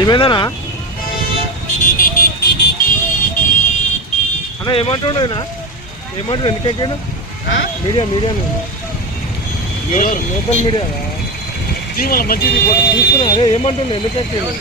ఏమైందనా అన్న ఏమంటుండే ఏమంటుండే ఎందుకెక్కాడు media local media మంచిది చూస్తున్నా అదే ఏమంటుండే ఎందుకెక్కాడు